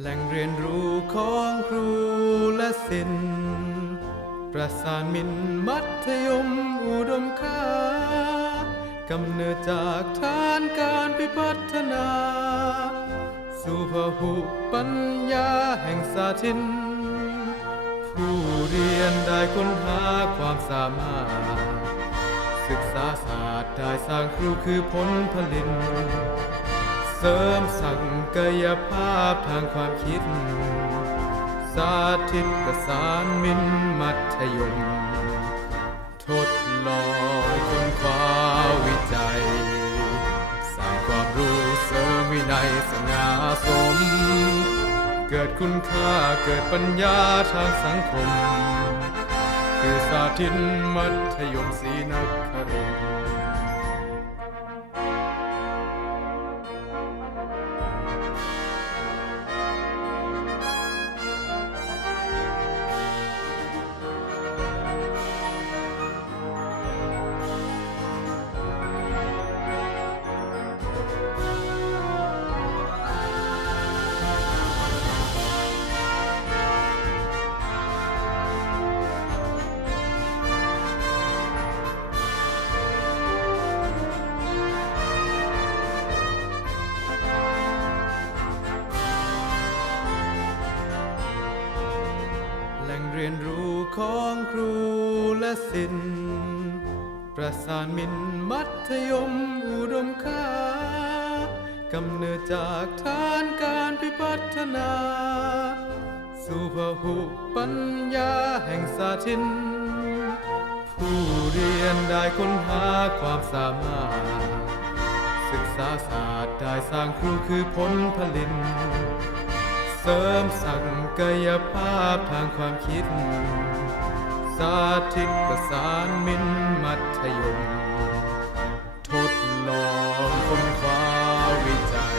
แหล่งเรียนรู้ของครูและศิลป์ประสานมินมัธยมอุดมคากำเนิดจากฐานการพิพัฒนา สู่พหุปัญญาแห่งสาธิน ผู้เรียนได้ค้นหาความสามารถ ศึกษาศาสตร์ได้สร้างครูคือผลผลิต เสริมสั่งกายภาพทางความคิด สาธิตประสานมินมัธยม ทดลองค้นคว้าวิจัย สร้างความรู้เสริมวินัยสง่าสม เกิดคุณค่าเกิดปัญญาทางสังคม คือสาธิตมัธยมศรีนครินทร์ เรียนรู้ของครูและศิลป์ประสานมินมัธยมอุดมค่ากำเนิดจากฐานการพิพัฒนา สู่พหุปัญญาแห่งสาธิน ผู้เรียนได้ค้นหาความสามารถ ศึกษาศาสตร์ได้สร้างครูคือผลผลิต เสริมสั่งกายภาพทางความคิด สาธิตประสานมินมัธยม ทดลองค้นคว้าวิจัย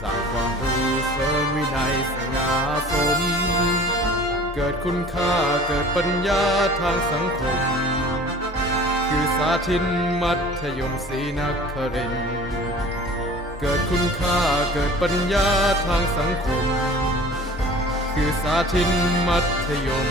สร้างความรู้เสริมวินัยสง่าสม เกิดคุณค่าเกิดปัญญาทางสังคม คือสาธิตมัธยมศรีนครินทร์ เกิดคุณค่าเกิดปัญญาทางสังคม คือสาธินมัธยม